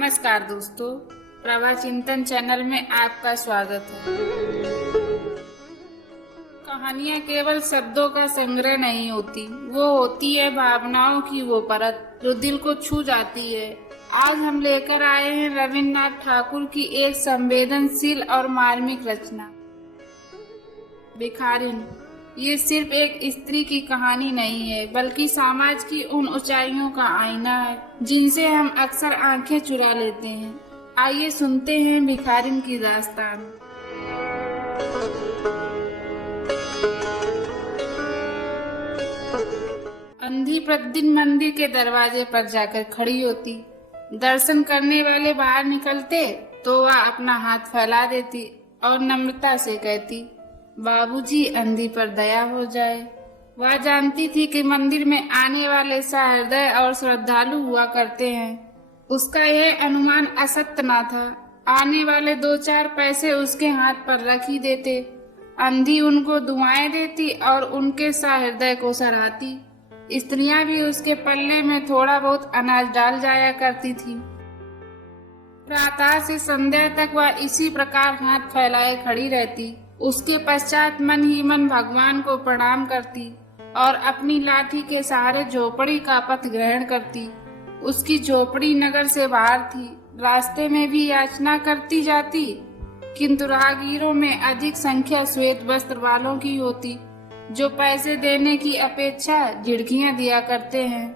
नमस्कार दोस्तों, प्रभा चिंतन चैनल में आपका स्वागत है। कहानियाँ केवल शब्दों का संग्रह नहीं होती, वो होती है भावनाओं की वो परत जो दिल को छू जाती है। आज हम लेकर आए हैं रविन्द्रनाथ ठाकुर की एक संवेदनशील और मार्मिक रचना, भिखारिन। ये सिर्फ एक स्त्री की कहानी नहीं है, बल्कि समाज की उन ऊंचाइयों का आईना है जिनसे हम अक्सर आंखें चुरा लेते हैं। आइए सुनते हैं भिखारिन की दास्तान। अंधी प्रतिदिन मंदिर के दरवाजे पर जाकर खड़ी होती। दर्शन करने वाले बाहर निकलते तो वह अपना हाथ फैला देती और नम्रता से कहती, बाबूजी, अंधी पर दया हो जाए। वह जानती थी कि मंदिर में आने वाले सहृदय और श्रद्धालु हुआ करते हैं। उसका यह अनुमान असत्य न था। आने वाले 2-4 पैसे उसके हाथ पर रख ही देते। अंधी उनको दुआएं देती और उनके सहृदय को सराहती। स्त्रियां भी उसके पल्ले में थोड़ा बहुत अनाज डाल जाया करती थी। प्रातः से संध्या तक वह इसी प्रकार हाथ फैलाए खड़ी रहती। उसके पश्चात मन ही मन भगवान को प्रणाम करती और अपनी लाठी के सहारे झोपड़ी का पथ ग्रहण करती। उसकी झोपड़ी नगर से बाहर थी। रास्ते में भी याचना करती जाती, किंतु राहगीरों में अधिक संख्या श्वेत वस्त्र वालों की होती, जो पैसे देने की अपेक्षा झिड़कियां दिया करते हैं।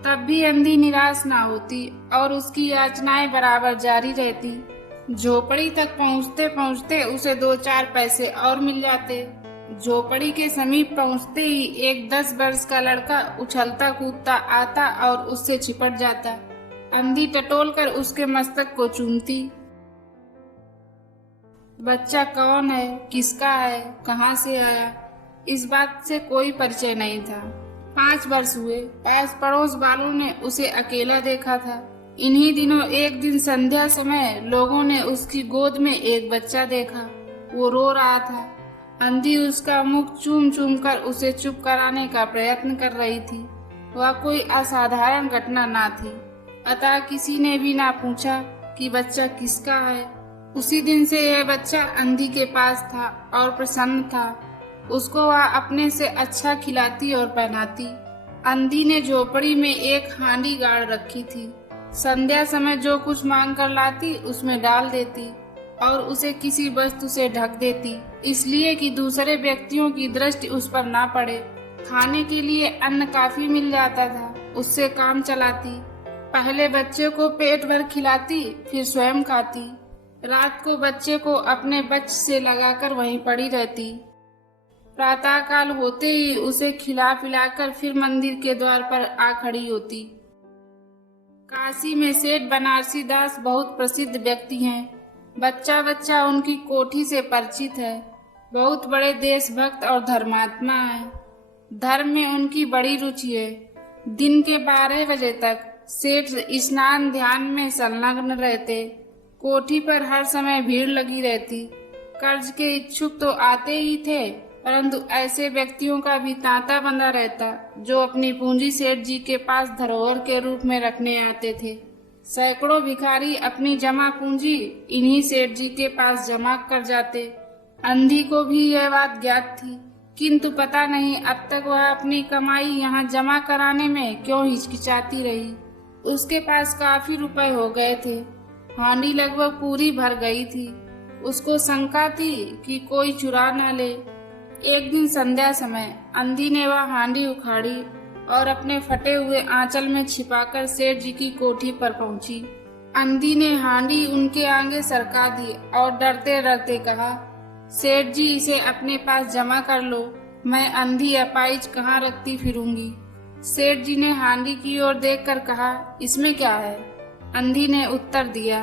तब भी अंधी निराश ना होती और उसकी याचनाएं बराबर जारी रहती। झोपड़ी तक पहुँचते पहुँचते उसे 2-4 पैसे और मिल जाते। झोपड़ी के समीप पहुँचते ही एक 10 वर्ष का लड़का उछलता कूदता आता और उससे चिपट जाता। अंधी टटोल कर उसके मस्तक को चूमती। बच्चा कौन है, किसका है, कहाँ से आया, इस बात से कोई परिचय नहीं था। 5 वर्ष हुए। पास पड़ोस वालों ने उसे अकेला देखा था। इन्हीं दिनों एक दिन संध्या समय लोगों ने उसकी गोद में एक बच्चा देखा। वो रो रहा था। अंधी उसका मुख चूम चूम कर उसे चुप कराने का प्रयत्न कर रही थी। वह कोई असाधारण घटना ना थी, अतः किसी ने भी ना पूछा कि बच्चा किसका है। उसी दिन से यह बच्चा अंधी के पास था और प्रसन्न था। उसको वह अपने से अच्छा खिलाती और पहनाती। अंधी ने झोपड़ी में एक हांडी गाड़ रखी थी। संध्या समय जो कुछ मांग कर लाती उसमें डाल देती और उसे किसी वस्तु से ढक देती, इसलिए कि दूसरे व्यक्तियों की दृष्टि उस पर ना पड़े। खाने के लिए अन्न काफी मिल जाता था, उससे काम चलाती। पहले बच्चे को पेट भर खिलाती, फिर स्वयं खाती। रात को बच्चे को अपने बक्ष से लगाकर वहीं पड़ी रहती। प्रातः काल होते ही उसे खिला पिलाकर फिर मंदिर के द्वार पर आ खड़ी होती। काशी में सेठ बनारसी दास बहुत प्रसिद्ध व्यक्ति हैं। बच्चा बच्चा उनकी कोठी से परिचित है। बहुत बड़े देशभक्त और धर्मात्मा हैं। धर्म में उनकी बड़ी रुचि है। दिन के 12 बजे तक सेठ स्नान ध्यान में संलग्न रहते। कोठी पर हर समय भीड़ लगी रहती। कर्ज के इच्छुक तो आते ही थे, परंतु ऐसे व्यक्तियों का भी तांता बंधा रहता जो अपनी पूंजी सेठ जी के पास धरोहर के रूप में रखने आते थे। सैकड़ों भिखारी अपनी जमा पूंजी इन्हीं सेठ जी के पास जमा कर जाते। अंधी को भी यह बात ज्ञात थी, किंतु पता नहीं अब तक वह अपनी कमाई यहाँ जमा कराने में क्यों हिचकिचाती रही। उसके पास काफी रुपए हो गए थे। हांडी लगभग पूरी भर गई थी। उसको शंका थी कि कोई चुरा न ले। एक दिन संध्या समय अंधी ने वह हांडी उखाड़ी और अपने फटे हुए आंचल में छिपाकर सेठ जी की कोठी पर पहुंची। अंधी ने हांडी उनके आगे सरका दी और डरते डरते कहा, सेठ जी, इसे अपने पास जमा कर लो। मैं अंधी अपाइज कहाँ रखती फिरूंगी। सेठ जी ने हांडी की ओर देखकर कहा, इसमें क्या है। अंधी ने उत्तर दिया,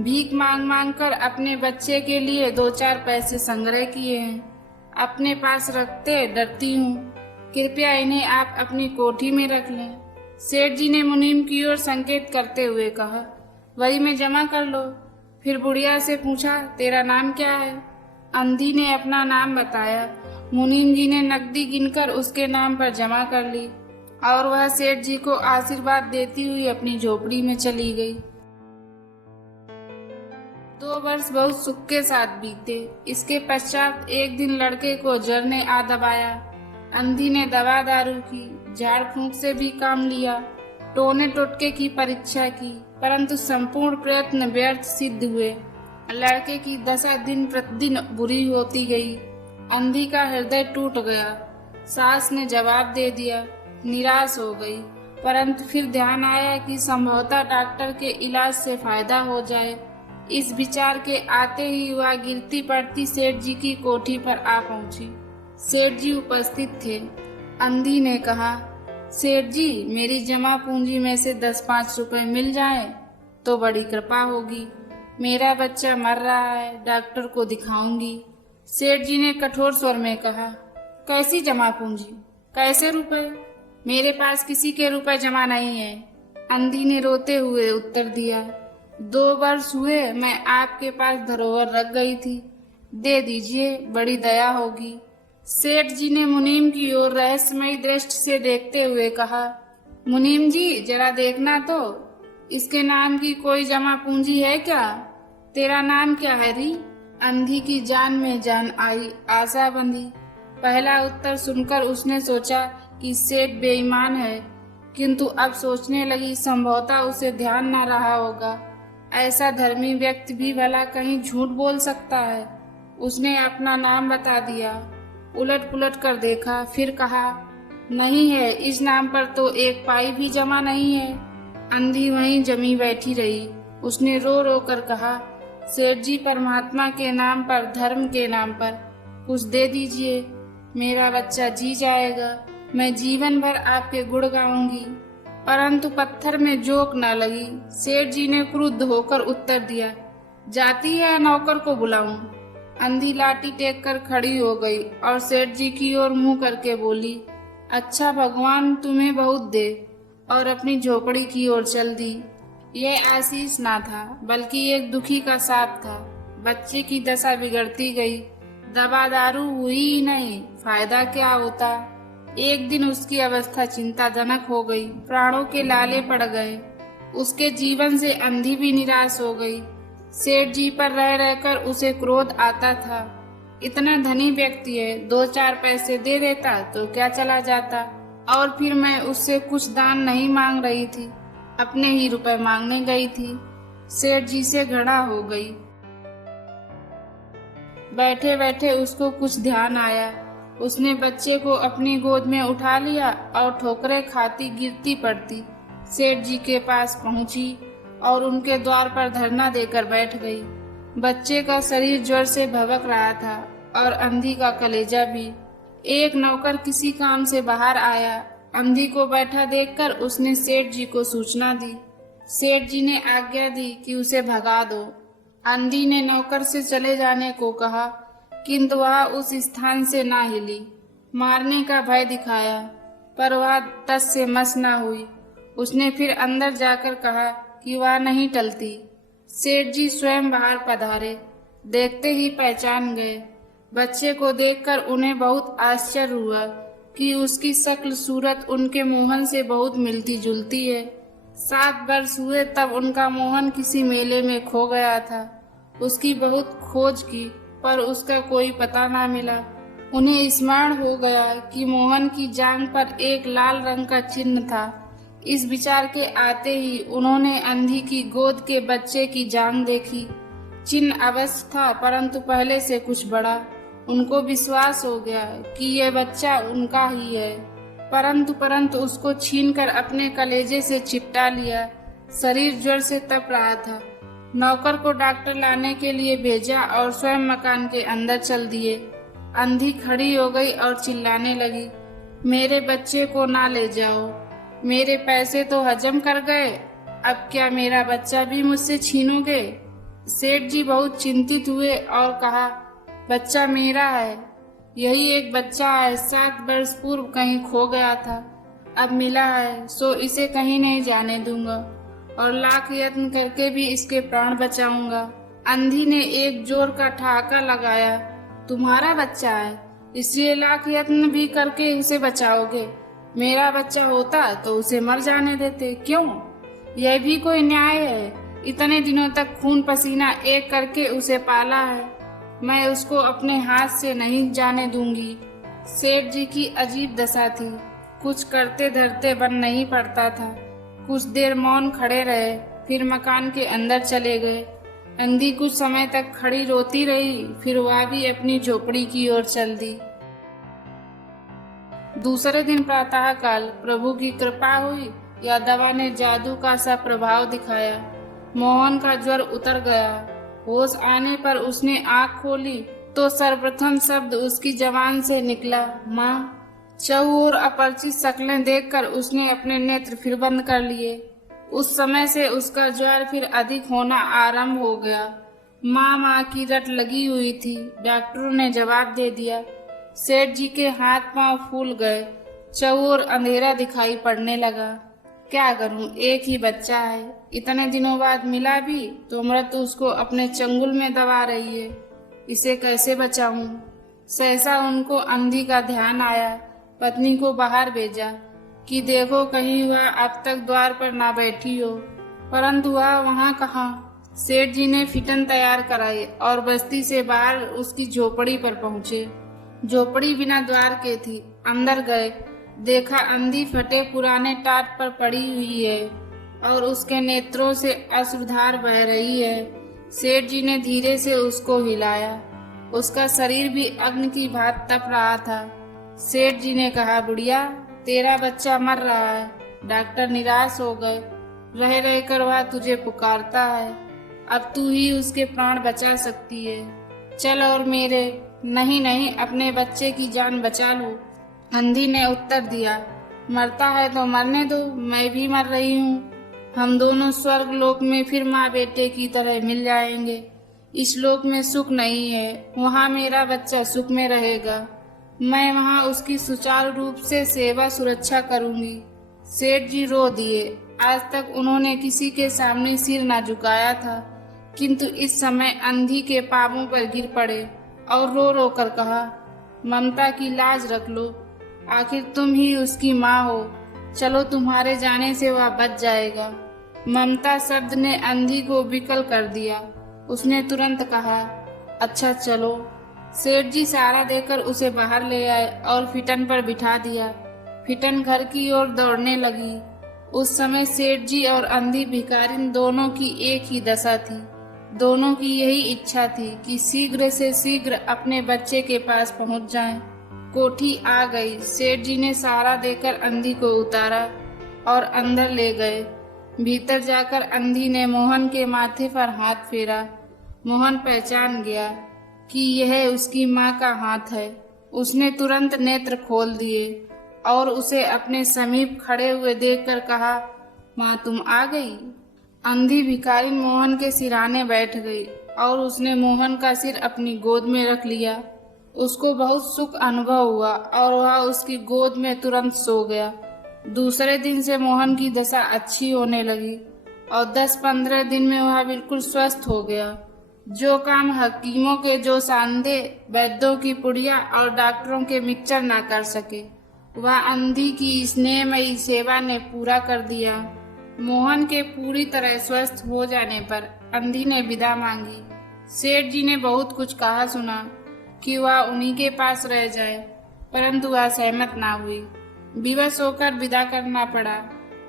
भीख मांग मांग कर अपने बच्चे के लिए 2-4 पैसे संग्रह किए हैं, अपने पास रखते डरती हूँ। कृपया इन्हें आप अपनी कोठी में रख लें। सेठ जी ने मुनीम की ओर संकेत करते हुए कहा, वही में जमा कर लो। फिर बुढ़िया से पूछा, तेरा नाम क्या है। अंधी ने अपना नाम बताया। मुनीम जी ने नकदी गिनकर उसके नाम पर जमा कर ली और वह सेठ जी को आशीर्वाद देती हुई अपनी झोपड़ी में चली गई। 2 वर्ष बहुत सुख के साथ बीते। इसके पश्चात एक दिन लड़के को जर ने आ दबाया। अंधी ने दवा दारू की, झाड़ फूंक से भी काम लिया, टोने टोटके की परीक्षा की, परंतु संपूर्ण प्रयत्न व्यर्थ सिद्ध हुए। लड़के की दशा दिन प्रतिदिन बुरी होती गई। अंधी का हृदय टूट गया। सास ने जवाब दे दिया, निराश हो गई। परंतु फिर ध्यान आया कि संभवतः डॉक्टर के इलाज से फायदा हो जाए। इस विचार के आते ही वह गिरती पड़ती सेठ जी की कोठी पर आ पहुंची। सेठ जी उपस्थित थे। अंधी ने कहा, सेठ जी, मेरी जमा पूंजी में से 10-5 रुपए मिल जाए तो बड़ी कृपा होगी। मेरा बच्चा मर रहा है, डॉक्टर को दिखाऊंगी। सेठ जी ने कठोर स्वर में कहा, कैसी जमा पूंजी, कैसे रुपए? मेरे पास किसी के रुपए जमा नहीं है। अंधी ने रोते हुए उत्तर दिया, 2 वर्ष हुए मैं आपके पास धरोहर रख गई थी, दे दीजिए, बड़ी दया होगी। सेठ जी ने मुनीम की ओर रहस्यमयी दृष्टि से देखते हुए कहा, मुनीम जी, जरा देखना तो, इसके नाम की कोई जमा पूंजी है क्या? तेरा नाम क्या है री? अंधी की जान में जान आई, आशा बंधी। पहला उत्तर सुनकर उसने सोचा कि सेठ बेईमान है, किंतु अब सोचने लगी संभवतः उसे ध्यान न रहा होगा। ऐसा धर्मी व्यक्ति भी भला कहीं झूठ बोल सकता है। उसने अपना नाम बता दिया। उलट पुलट कर देखा, फिर कहा, नहीं है, इस नाम पर तो 1 पाई भी जमा नहीं है। अंधी वहीं जमी बैठी रही। उसने रो रो कर कहा, सेठ जी, परमात्मा के नाम पर, धर्म के नाम पर कुछ दे दीजिए, मेरा बच्चा जी जाएगा। मैं जीवन भर आपके गुण गाऊंगी। परंतु पत्थर में जोक न लगी। सेठ जी ने क्रुद्ध होकर उत्तर दिया, जाती है, नौकर को बुलाऊं? अंधी लाठी टेक कर खड़ी हो गई और सेठ जी की ओर मुंह करके बोली, अच्छा भगवान तुम्हें बहुत दे, और अपनी झोपड़ी की ओर चल दी। यह आशीष ना था, बल्कि एक दुखी का साथ था। बच्चे की दशा बिगड़ती गई। दवा दारू हुई ही नहीं, फायदा क्या होता। एक दिन उसकी अवस्था चिंताजनक हो गई। प्राणों के लाले पड़ गए। उसके जीवन से अंधी भी निराश हो गई। सेठ जी पर रह रहकर उसे क्रोध आता था। इतना धनी व्यक्ति है, 2-4 पैसे दे देता तो क्या चला जाता। और फिर मैं उससे कुछ दान नहीं मांग रही थी, अपने ही रुपए मांगने गई थी। सेठ जी से घृणा हो गई। बैठे बैठे उसको कुछ ध्यान आया। उसने बच्चे को अपनी गोद में उठा लिया और ठोकरें खाती गिरती पड़ती सेठ जी के पास पहुंची और उनके द्वार पर धरना देकर बैठ गई। बच्चे का शरीर ज्वर से भभक रहा था और अंधी का कलेजा भी। एक नौकर किसी काम से बाहर आया। अंधी को बैठा देखकर उसने सेठ जी को सूचना दी। सेठ जी ने आज्ञा दी कि उसे भगा दो। अंधी ने नौकर से चले जाने को कहा, किंतु वह उस स्थान से ना हिली। मारने का भय दिखाया, पर वह टस से मस न हुई। उसने फिर अंदर जाकर कहा कि वह नहीं टलती। सेठ जी स्वयं बाहर पधारे, देखते ही पहचान गए। बच्चे को देखकर उन्हें बहुत आश्चर्य हुआ कि उसकी शक्ल सूरत उनके मोहन से बहुत मिलती जुलती है। 7 वर्ष हुए तब उनका मोहन किसी मेले में खो गया था। उसकी बहुत खोज की, पर उसका कोई पता ना मिला। उन्हें स्मरण हो गया कि मोहन की जांघ पर एक लाल रंग का चिन्ह था। इस विचार के आते ही उन्होंने अंधी की गोद के बच्चे की जांघ देखी। चिन्ह अवश्य था, परंतु पहले से कुछ बड़ा। उनको विश्वास हो गया कि यह बच्चा उनका ही है, परंतु उसको छीनकर अपने कलेजे से चिपटा लिया। शरीर ज्वर से तप रहा था। नौकर को डॉक्टर लाने के लिए भेजा और स्वयं मकान के अंदर चल दिए। अंधी खड़ी हो गई और चिल्लाने लगी, मेरे बच्चे को ना ले जाओ, मेरे पैसे तो हजम कर गए, अब क्या मेरा बच्चा भी मुझसे छीनोगे? सेठ जी बहुत चिंतित हुए और कहा, बच्चा मेरा है, यही एक बच्चा है, 7 वर्ष पूर्व कहीं खो गया था, अब मिला है, सो इसे कहीं नहीं जाने दूंगा और लाख यत्न करके भी इसके प्राण बचाऊंगा। अंधी ने एक जोर का ठहाका लगाया, तुम्हारा बच्चा है, इसलिए लाख यत्न भी करके उसे बचाओगे? मेरा बच्चा होता तो उसे मर जाने देते, क्यों? यह भी कोई न्याय है? इतने दिनों तक खून पसीना एक करके उसे पाला है, मैं उसको अपने हाथ से नहीं जाने दूंगी। सेठ जी की अजीब दशा थी, कुछ करते धरते बन नहीं पड़ता था। कुछ देर मौन खड़े रहे, फिर मकान के अंदर चले गए। अंधी कुछ समय तक खड़ी रोती रही, फिर वह भी अपनी झोपड़ी की ओर चल दी। दूसरे दिन प्रातः काल प्रभु की कृपा हुई या दवा ने जादू का सा प्रभाव दिखाया। मोहन का ज्वर उतर गया। होश आने पर उसने आंख खोली तो सर्वप्रथम शब्द उसकी जबान से निकला, माँ। चहुओर अपरिचित शक्लें देखकर उसने अपने नेत्र फिर बंद कर लिए। उस समय से उसका ज्वर फिर अधिक होना आरंभ हो गया। माँ माँ की रट लगी हुई थी। डॉक्टरों ने जवाब दे दिया। सेठ जी के हाथ पांव फूल गए। चहुओर अंधेरा दिखाई पड़ने लगा। क्या करूं, एक ही बच्चा है, इतने दिनों बाद मिला भी तो मृत्यु उसको अपने चंगुल में दबा रही है। इसे कैसे बचाऊं? सहसा उनको अंधी का ध्यान आया। पत्नी को बाहर भेजा कि देखो कहीं वह अब तक द्वार पर ना बैठी हो, परंतु वह वहाँ कहाँ। सेठ जी ने फिटन तैयार कराई और बस्ती से बाहर उसकी झोपड़ी पर पहुँचे। झोपड़ी बिना द्वार के थी। अंदर गए, देखा अंधी फटे पुराने टाट पर पड़ी हुई है और उसके नेत्रों से अश्रुधार बह रही है। सेठ जी ने धीरे से उसको हिलाया। उसका शरीर भी अग्नि की भांति तप रहा था। सेठ जी ने कहा, बुढ़िया, तेरा बच्चा मर रहा है। डॉक्टर निराश हो गए। रह रह कर वह तुझे पुकारता है। अब तू ही उसके प्राण बचा सकती है। चल और मेरे। नहीं नहीं, अपने बच्चे की जान बचा लो। अंधी ने उत्तर दिया, मरता है तो मरने दो, मैं भी मर रही हूँ। हम दोनों स्वर्ग लोक में फिर माँ बेटे की तरह मिल जाएंगे। इस लोक में सुख नहीं है, वहाँ मेरा बच्चा सुख में रहेगा। मैं वहाँ उसकी सुचारू रूप से सेवा सुरक्षा करूँगी। सेठ जी रो दिए। आज तक उन्होंने किसी के सामने सिर न झुकाया था, किंतु इस समय अंधी के पांवों पर गिर पड़े और रो रो कर कहा, ममता की लाज रख लो, आखिर तुम ही उसकी माँ हो। चलो, तुम्हारे जाने से वह बच जाएगा। ममता शब्द ने अंधी को विकल कर दिया। उसने तुरंत कहा, अच्छा चलो। सेठ जी सहारा देकर उसे बाहर ले आए और फिटन पर बिठा दिया। फिटन घर की ओर दौड़ने लगी। उस समय सेठ जी और अंधी भिखारिन दोनों की एक ही दशा थी। दोनों की यही इच्छा थी कि शीघ्र से शीघ्र अपने बच्चे के पास पहुंच जाएं। कोठी आ गई। सेठ जी ने सहारा देकर अंधी को उतारा और अंदर ले गए। भीतर जाकर अंधी ने मोहन के माथे पर हाथ फेरा। मोहन पहचान गया कि यह उसकी माँ का हाथ है। उसने तुरंत नेत्र खोल दिए और उसे अपने समीप खड़े हुए देखकर कहा, माँ तुम आ गई। अंधी भिखारिन मोहन के सिराने बैठ गई और उसने मोहन का सिर अपनी गोद में रख लिया। उसको बहुत सुख अनुभव हुआ और वह उसकी गोद में तुरंत सो गया। दूसरे दिन से मोहन की दशा अच्छी होने लगी और 10-15 दिन में वह बिल्कुल स्वस्थ हो गया। जो काम हकीमों के जो सांधे, वैद्यों की पुड़िया और डॉक्टरों के मिक्सचर ना कर सके, वह अंधी की स्नेहमयी सेवा ने पूरा कर दिया। मोहन के पूरी तरह स्वस्थ हो जाने पर अंधी ने विदा मांगी। सेठ जी ने बहुत कुछ कहा सुना कि वह उन्हीं के पास रह जाए, परंतु वह सहमत ना हुई। विवश होकर विदा करना पड़ा।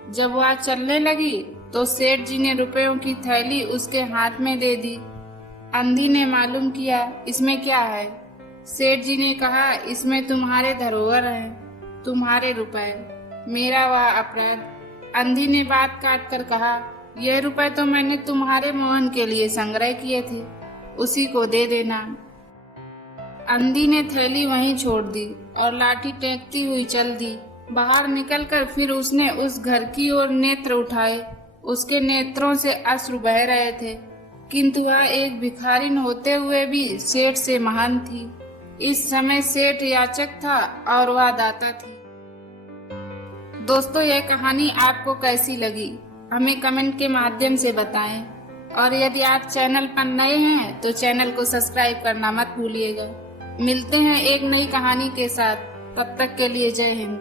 जब वह चलने लगी तो सेठ जी ने रुपयों की थैली उसके हाथ में दे दी। अंधी ने मालूम किया, इसमें क्या है? सेठ जी ने कहा, इसमें तुम्हारे धरोहर हैं, तुम्हारे रुपए, मेरा वह अपराध। अंधी ने बात काट कर कहा, यह रुपए तो मैंने तुम्हारे मोहन के लिए संग्रह किए थे, उसी को दे देना। अंधी ने थैली वहीं छोड़ दी और लाठी टेकती हुई चल दी। बाहर निकलकर फिर उसने उस घर की ओर नेत्र उठाए। उसके नेत्रों से अश्रु बह रहे थे, किंतु वह एक भिखारिन होते हुए भी सेठ से महान थी। इस समय सेठ याचक था और वह दाता थी। दोस्तों, यह कहानी आपको कैसी लगी हमें कमेंट के माध्यम से बताएं और यदि आप चैनल पर नए हैं तो चैनल को सब्सक्राइब करना मत भूलिएगा। मिलते हैं एक नई कहानी के साथ, तब तक के लिए जय हिंद।